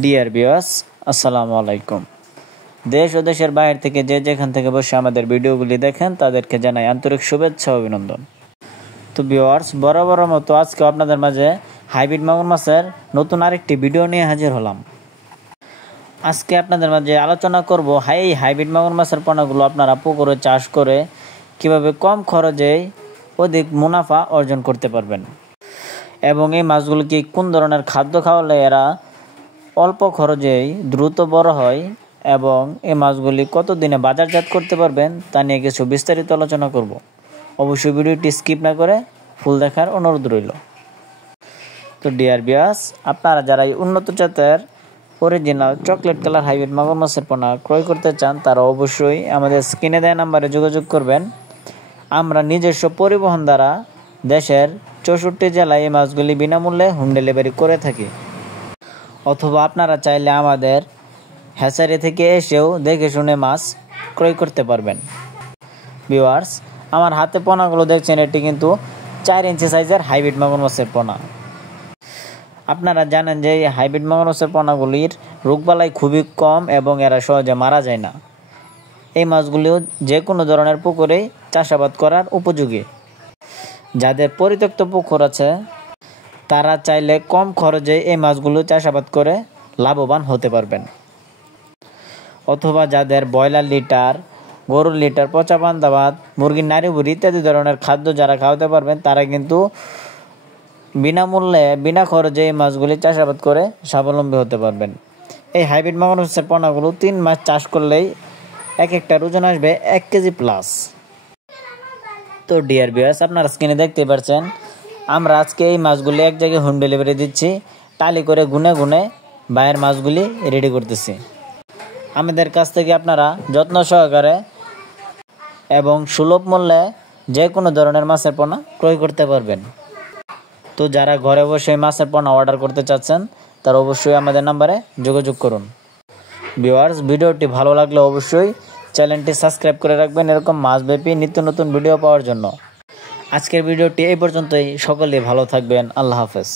Dear viewers, আসসালামু আলাইকুম। দেশ ও দেশের বাইরে থেকে যে যেখান থেকে বসে আমাদের ভিডিওগুলি দেখেন তাদেরকে জানাই আন্তরিক শুভেচ্ছা ও অভিনন্দন। তো ভিউয়ার্স, বরাবরের মতো আজকে আপনাদের মাঝে হাইব্রিড মাগুর মাছের নতুন আরেকটি ভিডিও নিয়ে হাজির হলাম। আজকে আপনাদের মাঝে আলোচনা করব এই হাইব্রিড মাগুর মাছের পোনাগুলো আপনারা পুকুরে চাষ করে কিভাবে কম খরচে অধিক মুনাফা অর্জন করতে পারবেন এবং এই মাছগুলোকে কোন ধরনের খাদ্য খাওয়ালে এরা অল্প খরচেই দ্রুত বড় হয় এবং এই মাছগুলি কতদিনে বাজারজাত করতে পারবেন তা নিয়ে কিছু বিস্তারিত আলোচনা করব। অবশ্যই ভিডিওটি স্কিপ না করে ফুল দেখার অনুরোধ রইল। তো ডিয়ার ভিউয়ার্স, আপনারা যারা এই উন্নত জাতের অরিজিনাল চকলেট কালার হাইব্রিড মাগুর মাছের পোনা ক্রয় করতে চান তারা অবশ্যই আমাদের স্ক্রিনে দেওয়া নাম্বারে যোগাযোগ করবেন। আমরা নিজস্ব পরিবহন দ্বারা দেশের 64 জেলায় এই মাছগুলি বিনামূল্যে হোম ডেলিভারি করে থাকি, অথবা আপনারা চাইলে আমাদের হ্যাচারি থেকে এসেও দেখে শুনে মাছ ক্রয় করতে পারবেন। ভিউয়ার্স, আমার হাতে পোনাগুলো দেখছেন, এটি কিন্তু 4 ইঞ্চি সাইজের হাইব্রিড মাগুর মাছের পোনা। আপনারা জানেন যে এই হাইব্রিড মাগুর মাছের পোনাগুলির রোগবালাই খুবই কম এবং এরা সহজে মারা যায় না। এই মাছগুলিও যে কোনো ধরনের পুকুরেই চাষাবাদ করার উপযোগী। যাদের পরিত্যক্ত পুকুর আছে তারা চাইলে কম খরচে এই মাছগুলো চাষাবাদ করে লাভবান হতে পারবেন, অথবা যাদের ব্রয়লার লিটার, গরুর লিটার, পচা পান্তা ভাত, মুরগির নাড়ি ভুড়ি ইত্যাদি ধরনের খাদ্য যারা খাওয়াতে পারবেন তারা কিন্তু বিনামূল্যে বিনা খরচে এই মাছগুলি চাষাবাদ করে স্বাবলম্বী হতে পারবেন। এই হাইব্রিড মাগুর মাছের পোনাগুলো 3 মাস চাষ করলেই এক একটা ওজন আসবে 1 কেজি প্লাস। তো ডিয়ার ভিউয়ার্স, আপনারা স্ক্রিনে দেখতে পাচ্ছেন আমরা আজকে এই মাছগুলি এক জায়গায় হোম ডেলিভারি দিচ্ছি। টালি করে গুনে গুনে বাইরের মাছগুলি রেডি করতেছি। আমাদের কাছ থেকে আপনারা যত্ন সহকারে এবং সুলভ মূল্যে যে কোনো ধরনের মাছের পোনা ক্রয় করতে পারবেন। তো যারা ঘরে বসে মাছের পোনা অর্ডার করতে চাচ্ছেন তারা অবশ্যই আমাদের নাম্বারে যোগাযোগ করুন। ভিউয়ার্স, ভিডিওটি ভালো লাগলে অবশ্যই চ্যানেলটি সাবস্ক্রাইব করে রাখবেন এরকম মাছব্যাপী নিত্য নতুন ভিডিও পাওয়ার জন্য। আজকের ভিডিওটি এই পর্যন্তই। সকলেই ভালো থাকবেন। আল্লাহ হাফেজ।